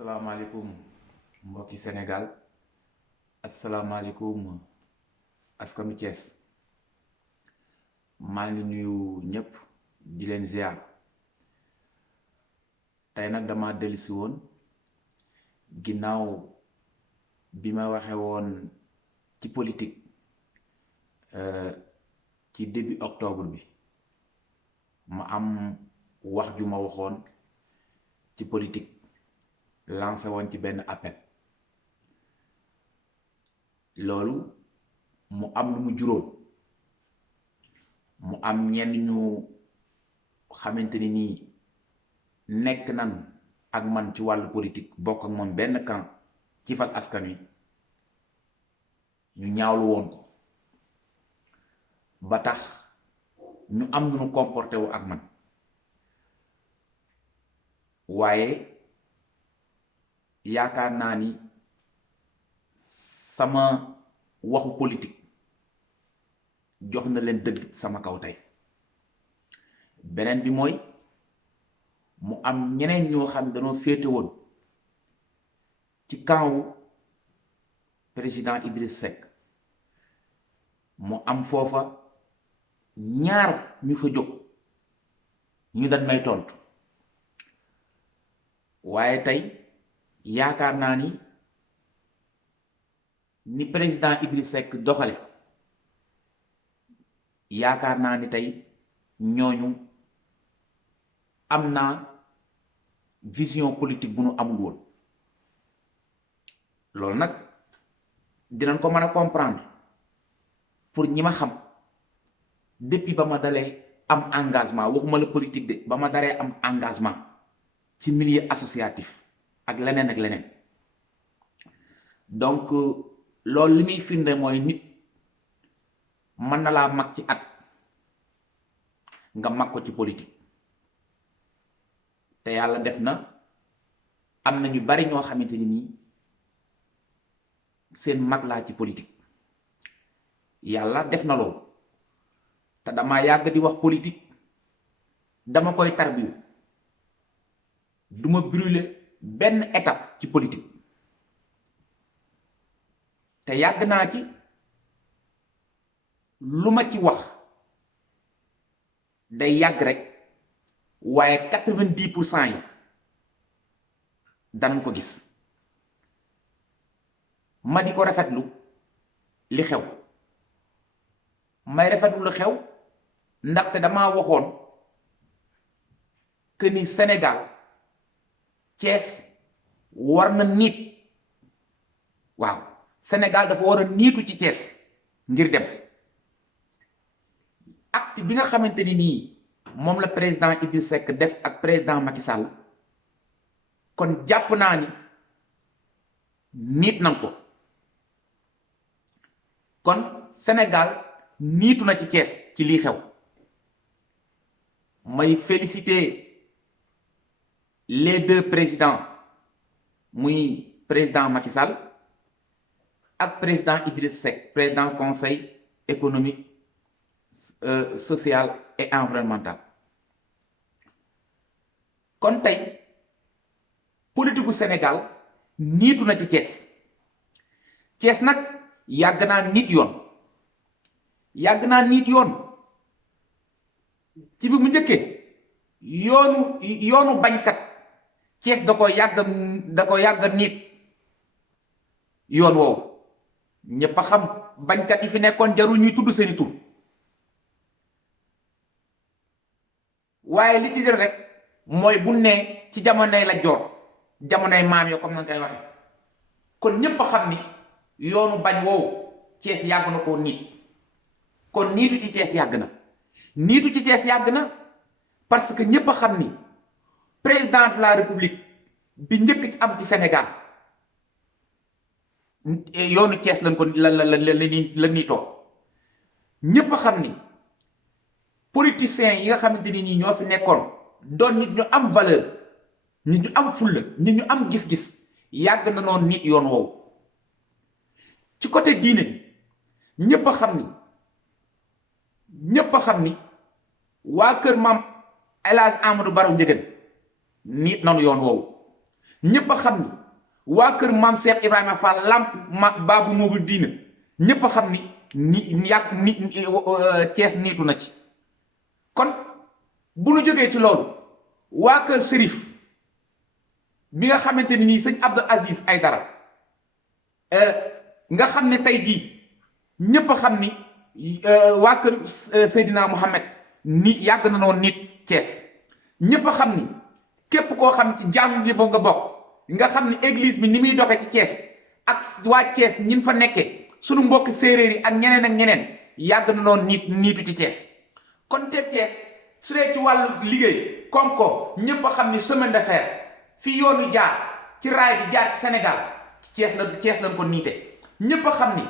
asalaamaaleykum mbokki Sénégal asalaamaaleykum askanu Thiès maa ngi nuyu ñëpp di leen ziar tey nag dama dellusi woon ginnaaw bi ma waxe woon ci politique ci début octobre bi ma am wax ju ma waxoon ci politique lancé woon ci benn appel loolu mu am lu mu juróom mu am ñenn ñu xamante ni nii nekk nan ak man ci wàllu politique bokk ak moom benn camp ci fal askan wi ñu ñaawlu woon ko ba tax ñu am nu ñu comporté wu ak man waaye yaakaar naa ni sama waxu politique jox na leen dëgg sama kaw tey beneen bi mooy mu am ñeneen ñoo xam ne dañoo féete woon ci campu président Idriss Seck mu am foofa ñaar ñu fa jóg ñu dañ may tontu waaye tey yaakaar naa ni président Idriss Seck doxale yaakaar naa ni tey ñooñu am naa vision politique bu nu amul woon loolu nag dinañ ko mën a comprendre pour ñi ma xam depuis ba ma dalee am engagement waxuma la politique de ba ma daree am engagement ci milieu associatif ak leneen ak leneen donc loolu li muy firnde mooy nit mën na laa mag ci at nga mag ko ci politique te yàlla def na am na ñu bari ñoo xamante ni nii seen mag laa ci politique yàlla def na loolu te dama yàgg di wax politique dama koy tarbiyu duma brûler benn étape ci politique te yàgg naa ci lu ma ci wax day yàgg rek waaye 90% yi danañ ko gis ma di ko rafetlu li xew may rafetlu li xew ndaxte damaa waxoon que ni Sénégal Thiès war na niit waaw Sénégal dafa war a niitu ci Thiès ngir dem acte bi nga xamante ni nii moom la président Idriss Seck def ak président Macky Sall kon jàpp naa ni niit nañ ko kon Sénégal niitu na ci Thiès ci lii xew may féliciter les deux présidents muy président Macky Sall ak président Idriss Seck président conseil économique social et environnemental kon tey politique gu Sénégal niitu na ci Thiès Thiès nag yàgg naa nit yoon ci bi mu njëkkee yoonu bañkat Thiès da ko yàgg nit yoon woowu ñépp a xam bañkat yi fi nekkoon jarul ñuy tudd seeni tur waaye li ci jël rek mooy bu ne ci jamonoy Lat Joor jamonoy maam yoo comme na nga koy waxe kon ñépp a xam ni yoonu bañ woowu Thiès yàgg na koo nit kon niitu ci Thiès yàgg na parce que ñépp a xam ni président de la république bi njëkk ci am ci Sénégal yoonu Thiès lañ ko la niitoo ñépp a xam ni politiciens yi nga xamante ni ñi ñoo fi nekkoon doon nit ñu am valeur nit ñu am fulla nit ñu am gis-gis yàgg na noonu nit yoon woowu ci côté diine ñépp a xam ni waa kër maam El Hadj Amadou Barrow Ndiéguène nit nanu yoon woowu ñëpp a xam ni waa kër maam Cheikh Ibrahima Fall lamp baabu moobu diina ñëpp a xam ni yàgg Thiès niitu na ci. kon bu nu jógee ci loolu waa kër Chérif bi nga xamante ni nii sëñ Abdou Aziz Aïdara nga xam ne tey jii ñëpp a xam ni waa kër Seydina Mohamed ni yàgg na noonu nit Thiès ñëpp a xam ni képp koo xam ci jàngu gi ba nga bokk nga xam ni église bi ni muy doxee ci Thiès ak waa Thiès ñin fa nekkee sunu mbokki séeréer yi ak ñeneen ak ñeneen yàgg na noonu niitu ci Thiès. kon te Thiès su dee ci wàllu liggéey koom-koom ñëpp a xam ni chemin de fer fii yoon wi jaar ci raay bi jaar ci Sénégal Thiès lañ ko niite ñëpp a xam ni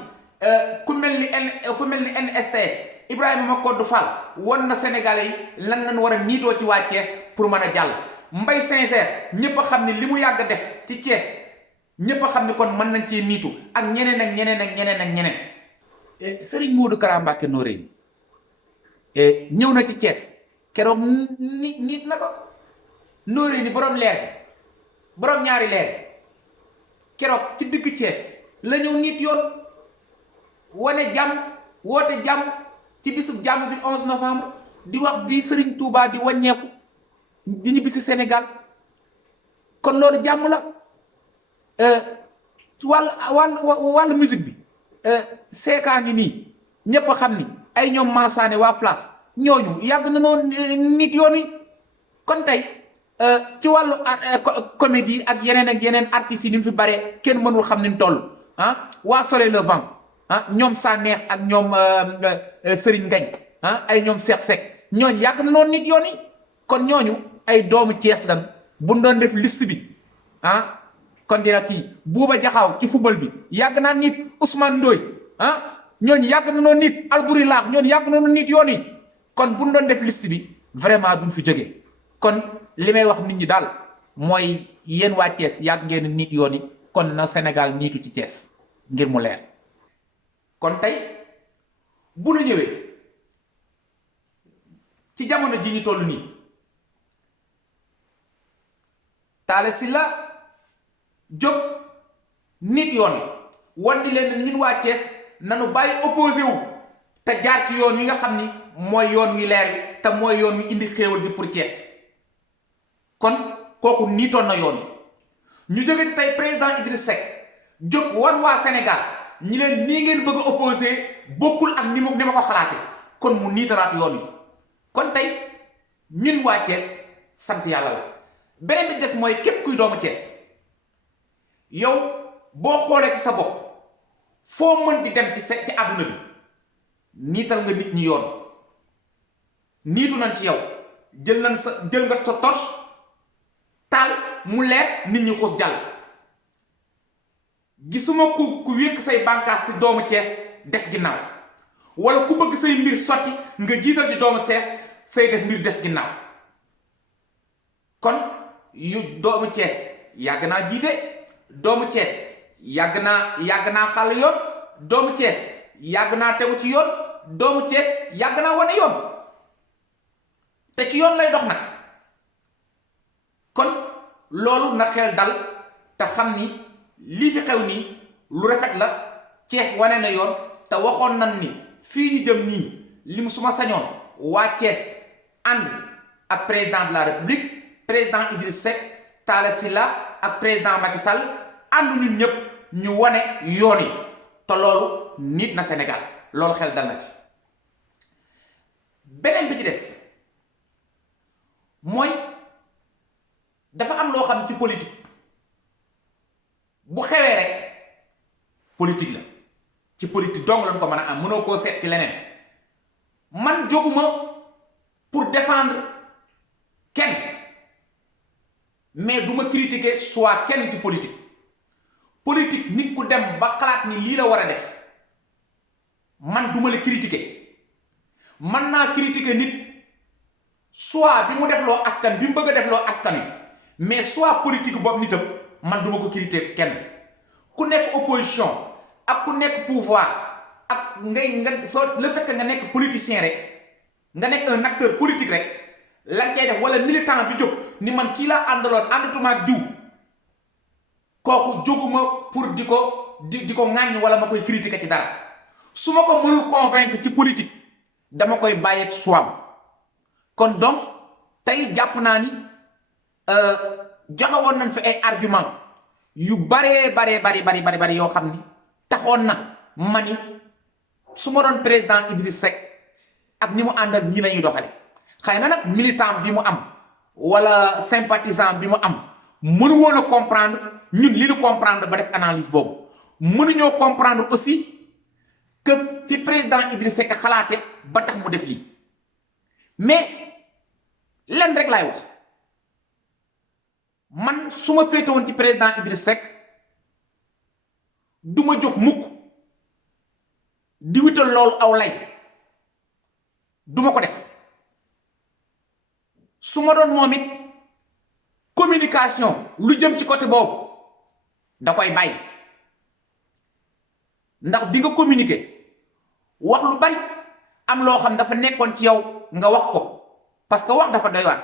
ku mel ni NSTS Ibrahima Macodou Fall won na Sénégalais yi lan lañ war a niitoo ci waa Thiès pour mën a jàll. Mbaye Sincère ñëpp a xam ni li mu yàgg def ci Thiès ñëpp a xam ni kon mën nañ cee niitu ak ñeneen ak ñeneen ak ñeneen ak ñeneen. Serigne Modou Kara Mbacké Noreyni ñëw na ci Thiès keroog nit na ko Noreyni borom leer gi borom ñaari leer keroog ci digg Thiès la ñëw nit yoon wane jàmm woote jàmm ci bisu jàmm bi 11 novembre di wax bi Serigne Touba di wàññeeku di ñibbi si Sénégal kon loolu jàmm la wàllu musique bi seekaa ngi nii ñépp a xam ni ay ñoom Mansané waa Flas ñooñu yàgg na noonu nit yoon yi kon tey ci wàllu comédie ak yeneen artistes yi ni mu fi bare kenn mënul xam ni mu toll waa Soleil Levant ñoom Saneex ak ñoom Serigne Ngagne ay ñoom Seex Seck ñooñu yàgg na noonu nit yoon yi kon ñooñu ay doomu Thiès lan bu doon def liste bi kon dina kii Bouba Jaxaaw ci football bi yàgg naa nit Ousmane Ndoye ñooñu yàgg na noonu nit Alboury Laax ñooñu yàgg na noonu nit yoon yi kon bu doon def liste bi vraiment duñ fi jógee kon li may wax nit ñi daal mooy yéen waa Thiès yàgg ngeen nit yoon yi kon na Sénégal niitu ci Thiès ngir mu leer. kon tey bu nu ñëwee ci jamono ji ñu toll nii Talla Sylla jóg nit yoon yi wan ni leen ñun waa Thiès nanu bàyyi opposé wu te jaar ci yoon wi nga xam ni mooy yoon wi leer bi te mooy yoon wi indi xéewal gi pour Thiès kon kooku niitoon na yoon yi ñu jóge ci tey président Idriss Seck jóg wan waa Sénégal ñi leen nii ngeen bëgg a opposé bokkul ak ni ma ko xalaate kon mu niitalaat yoon wi kon tey ñun waa Thiès sant yàlla la beneen bi des mooy képp kuy doomu Thiès yow boo xoolee ci sa bopp foo mën di dem ci àdduna bi niital nga nit ñi yoon niitu nañ ci yow jël nga sa torche taal mu leer nit ñi xuus jàll gisuma ku wékk say bànqaas ci doomu Thiès des ginnaaw wala ku bëgg say mbir sotti nga jiital ci doomu Thiès say des mbir des ginnaaw kon yu doomu Thiès yàgg naa jiite doomu Thiès yàgg naa xàll yoon doomu Thiès yàgg naa tegu ci yoon doomu Thiès yàgg naa wane yoon te ci yoon lay dox nag kon loolu na xel dal te xam ni lii fi xew nii lu rafet la Thiès wane na yoon te waxoon nan ni fii ñu jëm nii li mu suma sañoon waa Thiès ànd ak président de la République président Idriss Seck Talla Sylla ak président Macky Sall ànd ñun ñëpp ñu wane yoon yi te loolu nit na Sénégal loolu xel dal na ci beneen bi ci des mooy dafa am loo xam ci politique bu xewee rek politique la ci politique dong lañ ko mën a am mënoo koo seet ci leneen man jóguma pour défendre kenn mais du ma critiquer soit kenn ci politique nit ku dem ba xalaat ni lii la war a def man duma la critiquer man naa critiquer nit soit bi mu defloo askan bi mu bëgg a defloo askan wi mais soit politique boobu nitam man duma ko critiquer kenn ku nekk opposition ak ku nekk pouvoir ak nga soo le fait que nga nekk politicien rek nga nekk un acteur politique rek lan cay def wala militant bi jóg ni man kii laa àndaloon àndatuma ak diw kooku jóguma pour di ko ŋàññ wala ma koy critiquer ci dara su ma ko mënul convaincre ci politique dama koy bàyyi ak choix kon donc tey jàpp naa ni joxe woon nañ fi ay argument yu bari yoo xam ni taxoon na ma ni su ma doon président Idriss Seck ak ni mu àndal ñi la ñuy doxale xëy na nag militant bi mu am wala sympathisant bi mu am mënu woon a comprendre ñun li ñu comprendre ba def analyse boobu mënuñoo comprendre aussi que fi président Idriss Seck xalaate ba tax mu def lii mais lenn rek laay wax man su ma féete woon ci président Idriss Seck du ma jóg mukk di wital loolu aw lay du ma ko def su ma doon moom it communication lu jëm ci côté boobu da koy bàyyi ndax di nga communiquer wax lu bari am loo xam dafa nekkoon ci yow nga wax ko parce que wax dafa doy waar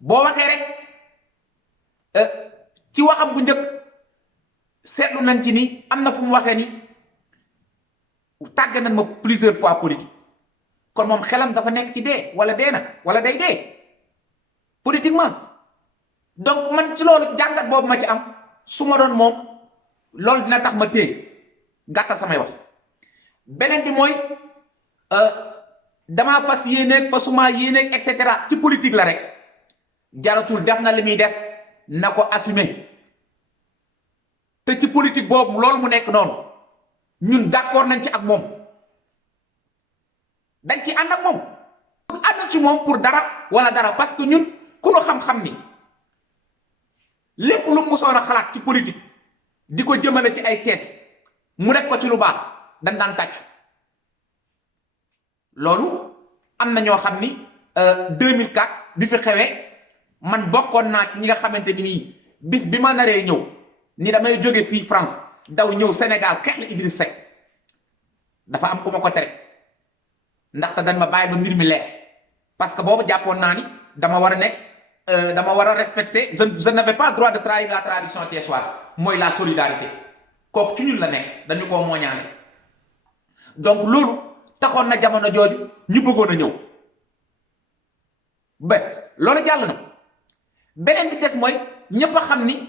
boo waxee rek ci waxam bu njëkk seetlu nañ ci ni am na fu mu waxee ni tàgg nañ ma plusieurs fois politique kon moom xelam dafa nekk ci dee wala dee na wala day dee politiquement donc man ci loolu jàngat boobu ma ci am su ma doon moom loolu dina tax ma téye gàttal samay wax beneen bi mooy damaa fas yéeneeg fasuma yéeneeg et cetera ci politique la rek jaratul def na li muy def na ko assumer te ci politique boobu loolu mu nekk noonu ñun d'accord nañ ci ak moom dañ ci ànd ak moom ànd ci moom pour dara wala dara parce que ñun ku nu xam-xam ni lépp lu musoon a xalaat ci politique di ko jëmale ci ay kees mu def ko ci lu baax dañ daan tàccu loolu am na ñoo xam ni 2004 bi fi xewee man bokkoon naa ci ñi nga xamante ni nii bis bi ma naree ñëw ni damay jóge fii France daw ñëw Sénégal xeex la Idriss Seck dafa am ku ma ko tere ndaxte dañ ma bàyyi ba mbir mi leer parce que boobu jàppoon naa ni dama war a nekk dama war a respecter je n'avais pas droit de trahir la tradition thiessoise mooy la solidarité kooku ci ñun la nekk dañu koo mooñaale donc loolu taxoon na jamono jooju ñu bëggoon a ñëw ba loolu jàll na beneen bi des mooy ñépp a xam ni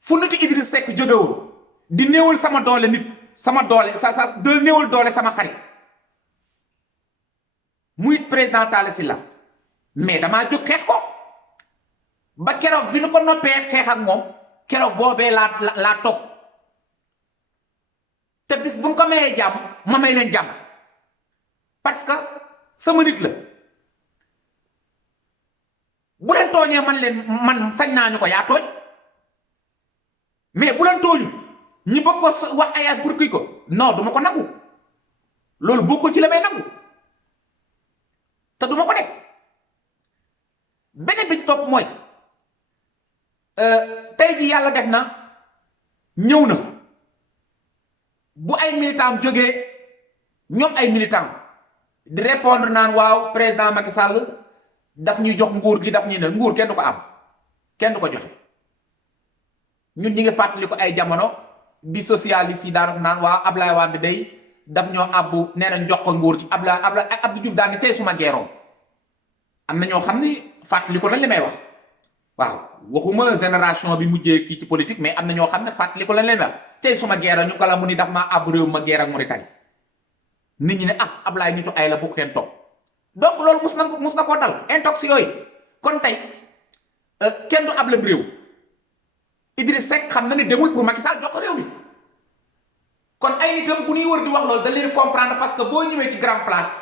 fu nitu Idriss Seck jógewul di néewal sama doole nit sama doole sa de néewal doole sama xarit muy président Talla Sylla mais damaa jóg xeex ko ba keroog bi ñu ko noppee xeex ak moom keroog boobee laa toog te bis bu ñu ko mayee jàmm ma may leen jàmm parce que sama nit la bu leen tooñee man sañ naa ñu ko yaa tooñ mais bu leen tooñu ñi bëgg ko wax ay pour kii ko non duma ko nangu loolu bokkul ci la may nangu te duma ko def beneen bi ci topp mooy tey ji yàlla def na ñëw na bu ay militant jógee ñoom ay militant di répondre naan waaw président Macky Sall daf ñuy jox nguur gi daf ñuy ne nguur kenn du ko am kenn du ko joxe ñun ñi ngi fàttali ko ay jamono bi socialiste yi daan naan waaw Ablaye Wade day daf ñoo abbu nee nañ jox ko nguur gi Abdou Diouf daan ni tey suma geeroom am na ñoo xam ni fàttali ko nañ li may wax waaw waxuma génération bi mujjee kii ci politique mais am na ñoo xam ne fàttali ko lañ leen wax tey suma geero ñu ko la mu ni daf maa abbu réew ma geer ak Mauritanie nit ñi ne ah Ablaye nitu ay la bu kenn toog donc loolu mus na koo dal intox yooyu kon tey kenn du ablem réew Idriss Seck xam na ne demul pour Macky Sall jox ko réew mi kon ay nitam bu ñuy wër di wax loolu dañ leen comprendre parce que boo ñëwee ci grand place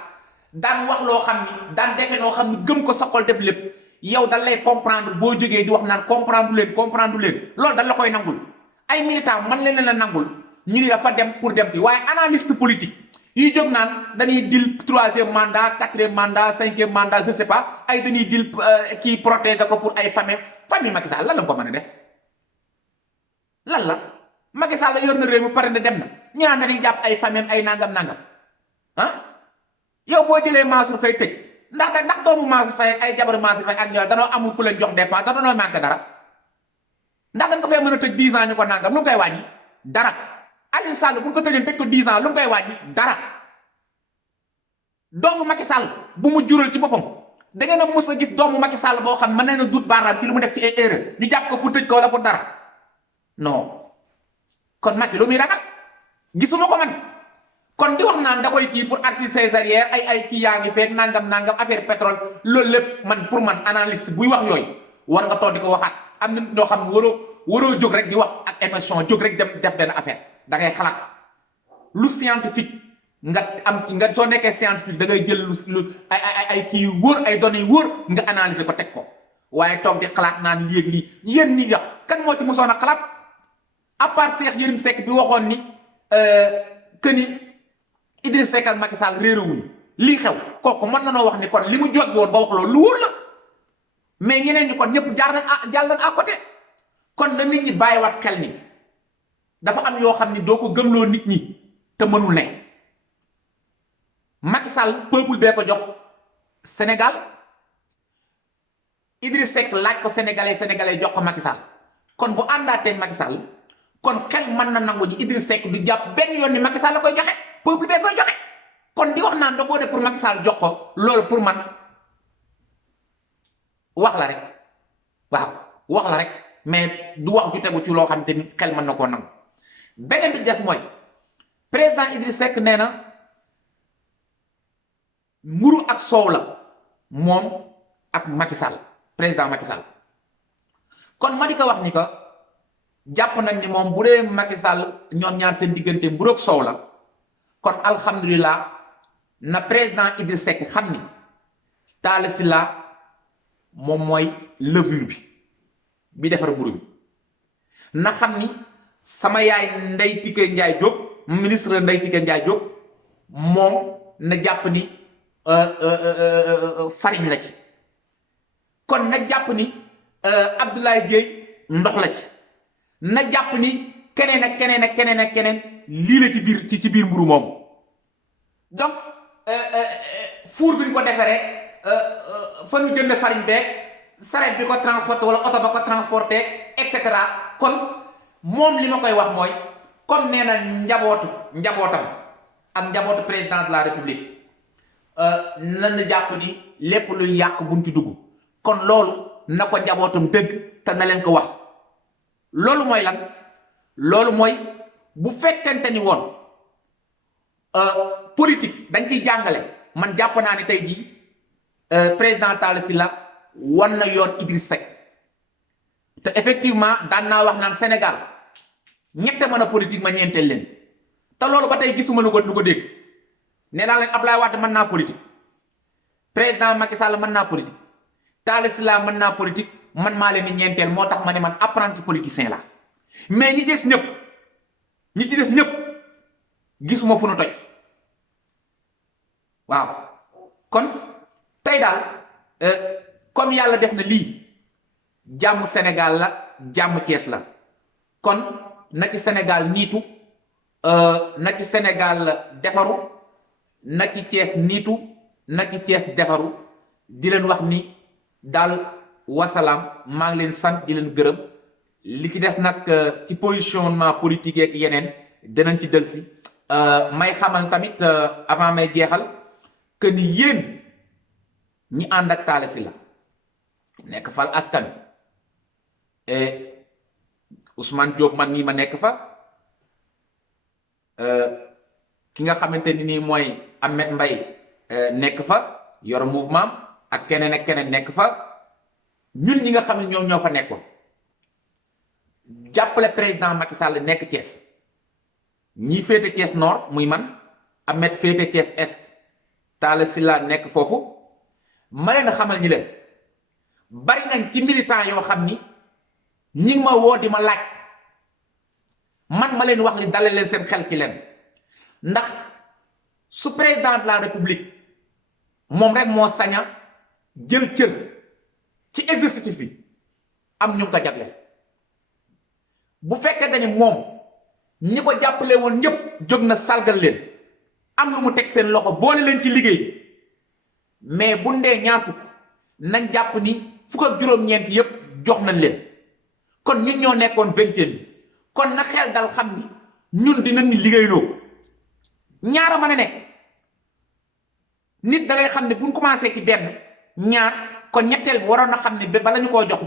daan wax loo xam ni daan defe noo xam ni gëm ko sa xol def lépp yow dañ lay comprendre boo jógee di wax naan comprendre leen loolu dañ la koy nangul ay militant man leen la nangul ñu ni dafa dem pour dem bi waaye analyste politique yi jóg naan dañuy dil 3e mandat 4e mandat 5e mandat je sais pas ay dañuy dil kii protéger ko pour ay famille Macky Sall lan la ko mën a def lan la Macky Sall yor na réew mi pare na dem na ñu naan dañuy jàpp ay famille ay nangam ah yow boo jëlee Mansour Faye tëj ndax doomu Mansour Faye ay jabaru Mansour Faye ak ñoo danoo amul ku leen jox dépense danoo manqué dara ndax dañ ko fee mën a tëj 10 ans ñu ko nangam lu mu koy wàññi dara. Aliou Sall bu ñu ko tëjoon tëj ko 10 ans lu mu koy wàññi dara. doomu Macky Sall bu mu jural ci boppam da ngeen a mës a gis doomu Macky Sall boo xam mën nañ a dut baaraam ci lu mu def ci ay erreur ñu jàpp ko pour tëj ko wala pour dara non kon Macky lu muy ragal gisuma ko man. kon di wax naan da koy kii pour archi césarière ay kii yaa ngi feeg nangam affaire pétrole loolu lépp man pour man analyste buy wax yooyu war nga toog di ko waxaat. am na ñoo xam waroo jóg rek di wax ak émotion jóg rek dem def benn affaire da ngay xalaat lu scientifique nga am ci nga soo nekkee scientifique da ngay jël lu ay kii yu wóor ay données yu wóor nga analyser ko teg ko waaye toog di xalaat naan lii ak lii yéen ñi wax kan moo ci mosoon a xalaat à part Cheikh Yérim Seck bi waxoon ni que ni Idriss Seck ak Macky Sall réerawuñ lii xew kooku mën na noo wax ni kon li mu jot woon ba wax loolu lu wóor la mais ñeneen ñi kon ñëpp jaar nañ à côté kon na nit ñi bàyyiwaat xel ni dafa am yoo xam ni doo ko gëmloo nit ñi te mënul ne Macky Sall peuple bee ko jox Sénégal Idriss Seck laaj ko sénégalais jox ko Macky Sall kon bu àndaatee Macky Sall kon xel mën na nangu ñi Idriss Seck du jàpp benn yoon ni Macky Sall la koy joxe peuple bee koy joxe kon di wax naan da koo def pour Macky Sall jox ko loolu pour man wax la rek waaw wax la rek mais du wax ju tegu ci loo xam te ni xel mën na koo nangu beneen bi des mooy président Idriss Seck nee na mburu ak soow la moom ak Macky Sall président Macky Sall kon ma di ko wax ni ko jàpp nañ ni moom bu dee Macky Sall ñoom ñaar seen diggante mburu ak soow la kon alhamdulilah na président Idriss Seck xam ni Talla Sylla moom mooy levure bi defar mburu mi na xam ni sama yaay Ndeye Tické Ndiaye Diop ministre Ndeye Tické Ndiaye Diop moom na jàpp ni farine la ci kon na jàpp ni Abdoulaye Dieye ndox la ci na jàpp ni keneen lii la ci biir mburu moom donc four bi ñu ko defaree fa nu jënd farine beeg saret bi ko transporté wala oto ba ko transporté et cetera kon moom li ma koy wax mooy comme nee na njabootam ak njabootu président de la république nan na jàpp ni lépp luy yàq buñ ci dugg kon loolu na ko njabootam dëgg te na leen ko wax loolu mooy lan loolu mooy bu fekkente ni woon politique dañ ciy jàngale man jàpp naa ni tey jii président Talla Sylla wan na yoon Idriss Seck te effectivement daan naa wax naan Sénégal ñette mën a politique ma ñeenteel leen te loolu ba tey gisuma lu ko dégg nee naa leen Ablaye Wade mën naa politique président Macky Sall mën naa politique Talla Sylla mën naa politique man maa leen ni ñeenteel moo tax ma ne man apprenti politicien la mais ñi ci des ñëpp gisuma fu nu toj waaw kon tey daal comme yàlla def na lii jàmm Sénégal la jàmm Thiès la kon na ci Sénégal niitu na ci Sénégal defaru na ci Thiès niitu na ci Thiès defaru di leen wax ni daal wasalaam maa ngi leen sant di leen gërëm li ci des nag ci positionnement politique ak yeneen dinañ ci delsi may xamal tamit avant may jeexal que ni yéen ñi ànd ak Talla Sylla nekk fal askan Ousmane Diop man mii ma nekk fa ki nga xamante ni nii mooy Ahmed Mbaye nekk fa yor mouvement ak keneen nekk fa ñun ñi nga xam ne ñoom ñoo fa nekkoon jàppale président Macky Sall nekk Thiès ñii féete Thiès nord muy man Ahmed féete Thiès est Talla Sylla nekk foofu ma leen xamal ñi leen bari nañ ci militant yoo xam ni ñi ngi ma woo di ma laaj man ma leen wax li dale leen seen xel ci leen ndax su président de la république moom rek moo saña jël cër ci exécutif bi am ñu ko jagleel bu fekkee dañu moom ñi ko jàppale woon ñëpp jóg na salgal leen am lu mu teg seen loxo boole leen ci liggéey mais bu ndee ñaar fukk nañ jàpp ni fukk ak juróom-ñeent yépp jox nañ leen kon ñun ñoo nekkoon 20e bi kon na xel dal xam ni ñun dinañ liggéeyloo ñaara mën a nekk nit da ngay xam ne buñ commencé ci benn ñaar kon ñetteel bi waroon na xam ne bala ñu koo jox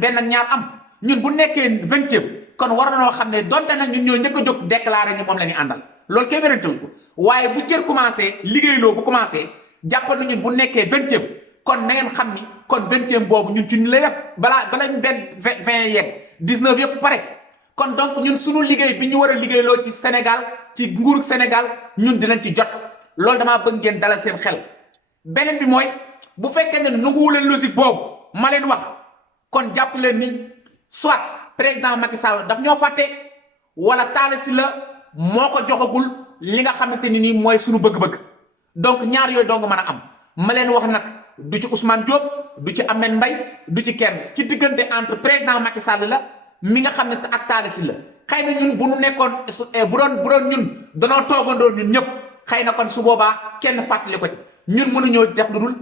benn ñaar am ñun bu nekkee 20e kon war na noo xam ne donte nag ñun ñoo njëkk a jóg déclaré ni moom la ñuy àndal loolu kenn wérantewuñ ko waaye bu cër commencé liggéeyloo bu commencé jàppal na ñun bu nekkee 20e kon na ngeen xam ni kon 20e boobu ñun ci ñu lay def balaa ñu benn 20 yegg 19 yëpp pare kon donc ñun suñu liggéey bi ñu war a liggéeyloo ci Sénégal ci nguuru Sénégal ñun dinañ ci jot loolu damaa bëgg ngeen dalal seen xel beneen bi mooy bu fekkee ne nanguwu leen logique boobu ma leen wax kon jàpp leen ni soit président Macky Sall daf ñoo fàtte wala Talla Sylla moo ko joxagul li nga xamante ni nii mooy suñu bëgg-bëgg donc ñaar yooyu dong mën a am ma leen wax nag du ci Ousmane Diop du ci Ahmed Mbaye du ci kenn ci diggante entre président Macky Sall la mi nga xam ne ak Talla Sylla xëy na ñun bu nu nekkoon bu doon ñun danoo toogandoo ñun ñëpp xëy na kon su boobaa kenn fàttali ko ci ñun mënuñoo def lu dul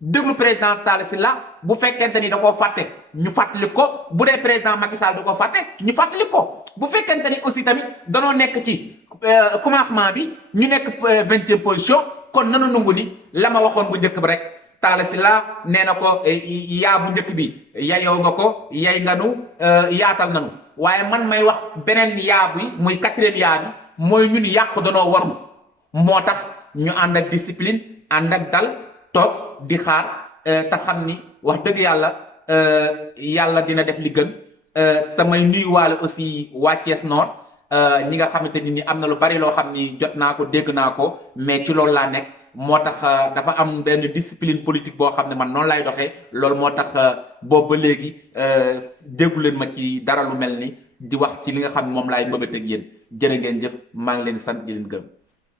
déglu président Talla Sylla bu fekkente ni da koo fàtte ñu fàttali ko bu dee président Macky Sall da koo fàtte ñu fàttali ko bu fekkente ni aussi tamit danoo nekk ci commencement bi ñu nekk 20e position kon nanu nangu ni la ma waxoon bu njëkk bi rek Talla Sylla nee na ko yaa bu njëkk bi yayoo nga ko yay nga nu yaatal nanu waaye man may wax beneen yaa bi muy 4e yaa bi mooy ñun yàq danoo warul moo tax ñu ànd ak discipline ànd ak dal toog di xaar te xam ni wax dëgg yàlla dina def li gën te may nuyuwaale aussi waa Thiès Nord ñi nga xamante ni am na lu bari loo xam ni jot naa ko dégg naa ko mais ci loolu laa nekk moo tax dafa am benn discipline politique boo xam ne man noonu lay doxee loolu moo tax boobu ba léegi déggu leen ma ci dara lu mel ni di wax ci li nga xam ne moom laay mbëbët ak yéen jërë ngeen jëf maa ngi leen sant di leen gërëm